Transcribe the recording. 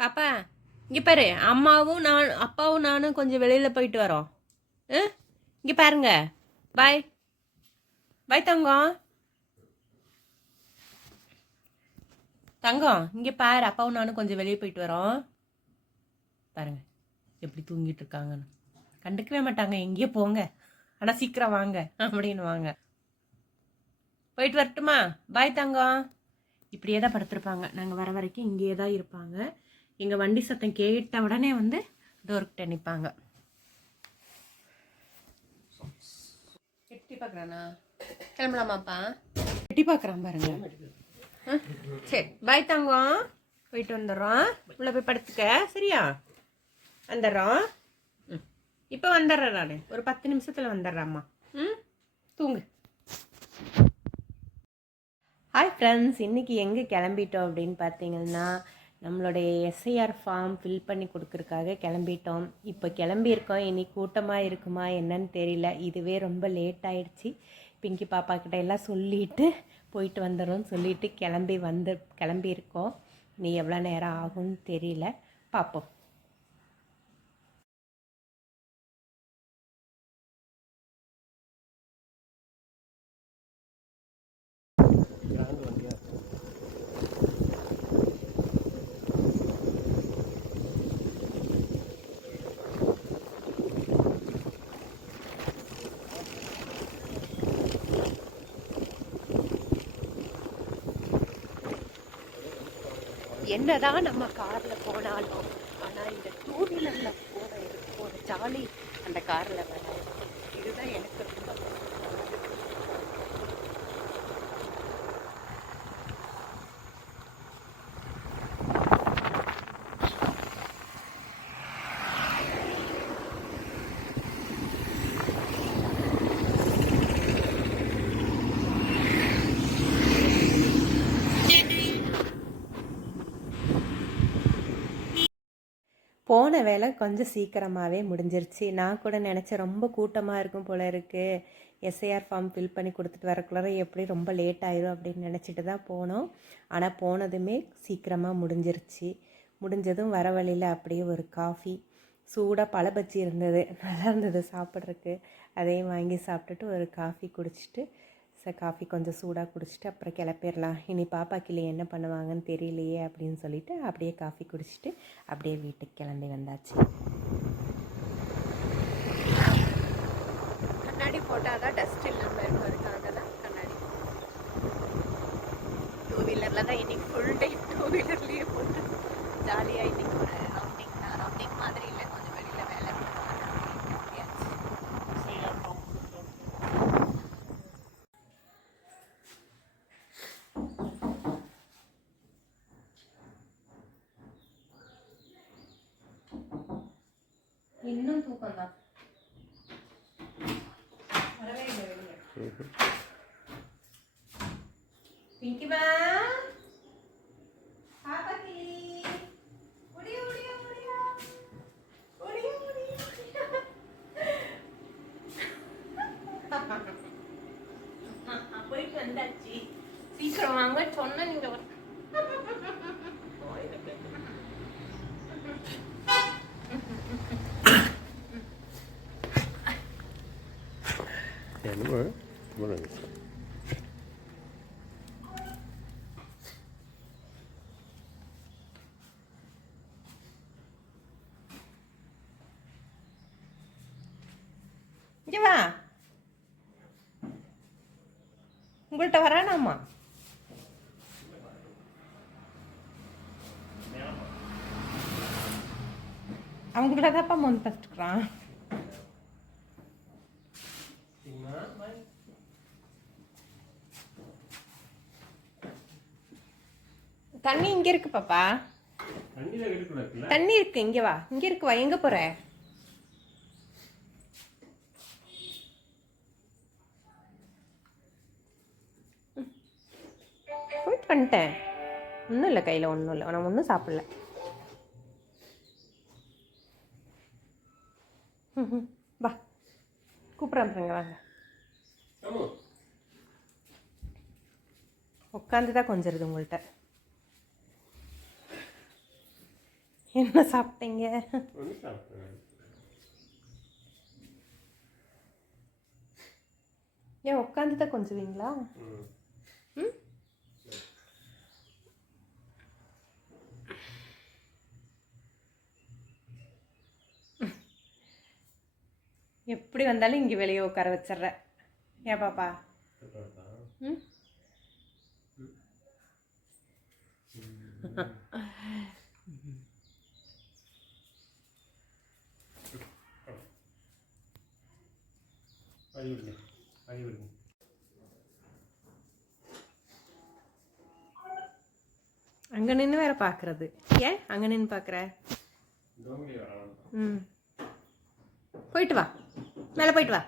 பாப்பா இங்கே பாரு, அம்மாவும் நான் அப்பாவும் நானும் கொஞ்சம் வெளியில் போயிட்டு வரோம். இங்கே பாருங்க. பாய் பாய் தங்கம். தங்கம் இங்கே பாரு, அப்பாவும் நானும் கொஞ்சம் வெளியே போயிட்டு வரோம். பாருங்க எப்படி தூங்கிட்டு இருக்காங்கன்னு. கண்டுக்கவே மாட்டாங்க, எங்கேயோ போங்க ஆனால் சீக்கிரம் வாங்க அப்படின்னு வாங்க. போயிட்டு வரட்டுமா? பாய் தங்கம். இப்படியே தான் படுத்திருப்பாங்க. நாங்கள் வர வரைக்கும் இங்கேயே தான் இருப்பாங்க. எங்கள் வண்டி சத்தம் கேட்ட உடனே வந்து டோர்கிட்ட நிற்பாங்க. எட்டி பார்க்குறானா? கிளம்பலாமாப்பா? எட்டி பார்க்குறான் பாருங்க. சரி பாய் தங்கம், போயிட்டு வந்துடுறோம். உள்ளே போய் படுத்துக்க, சரியா? வந்துடுறோம். இப்போ வந்துடுறேன் நான், ஒரு 10 நிமிஷத்தில் வந்துடுறேம்மா. தூங்கு. ஹாய் ஃப்ரெண்ட்ஸ், இன்றைக்கி எங்கே கிளம்பிட்டோம் அப்படின்னு பார்த்தீங்கன்னா, நம்மளுடைய எஸ்ஐஆர் ஃபார்ம் ஃபில் பண்ணி கொடுக்குறதுக்காக கிளம்பிட்டோம். இப்போ கிளம்பியிருக்கோம். இனி கூட்டமாக இருக்குமா என்னன்னு தெரியல. இதுவே ரொம்ப லேட் ஆகிடுச்சி. பிங்கி பாப்பா கிட்ட எல்லாம் சொல்லிவிட்டு போயிட்டு வந்துடும்னு சொல்லிவிட்டு கிளம்பியிருக்கோம். இனி எவ்வளோ நேரம் ஆகும்னு தெரியல, பார்ப்போம். என்னதான் நம்ம காரில் போனாலும் ஆனால் இந்த 2 வீலரில் போகிற ஜாலி அந்த காரில் வேணாம். இதுதான் எனக்கு ரொம்ப போன வேலை கொஞ்சம் சீக்கிரமாகவே முடிஞ்சிருச்சு. நான் கூட நினச்சேன் ரொம்ப கூட்டமாக இருக்கும் போல இருக்குது, எஸ்ஐஆர் ஃபார்ம் ஃபில் பண்ணி கொடுத்துட்டு வரக்குள்ள எப்படி ரொம்ப லேட் ஆயிரும் அப்படின்னு நினச்சிட்டு தான் போனோம். ஆனால் போனதுமே சீக்கிரமாக முடிஞ்சிருச்சு. முடிஞ்சதும் வர வழியில் அப்படியே ஒரு காஃபி, சூடாக பழ பஜ்ஜி இருந்தது, நல்லா இருந்தது சாப்பிட்றதுக்கு. அதையும் வாங்கி சாப்பிட்டுட்டு ஒரு காஃபி குடிச்சிட்டு காஃபி கொஞ்சம் சூடாக குடிச்சிட்டு அப்புறம் கிளப்பிடலாம். இனி பாப்பா கிளி என்ன பண்ணுவாங்கன்னு தெரியலையே அப்படின்னு சொல்லிட்டு அப்படியே காஃபி குடிச்சிட்டு அப்படியே வீட்டுக்கு கிளம்பி வந்தாச்சு. கண்ணாடி போட்டால் தான் டஸ்ட் இல்லாமல் இருக்கிறதுக்காக தான் கண்ணாடி. 2 வீலரில் தான் இன்னைக்கு ஃபுல் டே 2 வீலர்லேயே போட்டு ஜாலியாக இன்னைக்கு ஒரு ரவுண்டிங் மாதிரி இல்லை, கொஞ்சம் வெளியில் வேலை இன்னும் தூக்கம் தான் வரவே இல்லை வெளியே. பிங்கிமா பாப்பா கிளி ஒடியா ஒடியா ஒடியா ஒடியா ஒடியா. போயிட்டு வந்தாச்சு. சீக்கிரம் வாங்க சொன்ன நீங்க. இங்க வா, உங்கள்கிட்ட வரானாமா? அவங்கள்ட்ட தான்ப்பா மொந்த பச்சுக்கிறான். தண்ணி இங்க இருக்கு பாப்பா, தண்ணி இருக்கு, இங்க வா, இங்க இருக்கு, வா. எங்க போற? போயிட்டு வந்துட்டேன். ஒன்றும் இல்லை, கையில் ஒன்றும் இல்லை, நான் ஒன்றும் சாப்பிடல. வா, கூப்பிட்றேன் வாங்க. உட்காந்து தான் கொஞ்சிருது உங்கள்கிட்ட. என்ன சாப்பிட்டீங்க? ஒன்றும் சாப்பிட்டேன். ஏன் உட்காந்து தான் கொஞ்சுவீங்களா? ம். எப்படி வந்தாலும் இங்கே வெளியே உட்கார வச்சிட்ற. ஏன் பாப்பா? ம். அங்கே நின்று வேற பார்க்கறது. ஏன் அங்கே நின்று பார்க்குற? ம், போயிட்டு வா, மேலே போயிட்டு வா.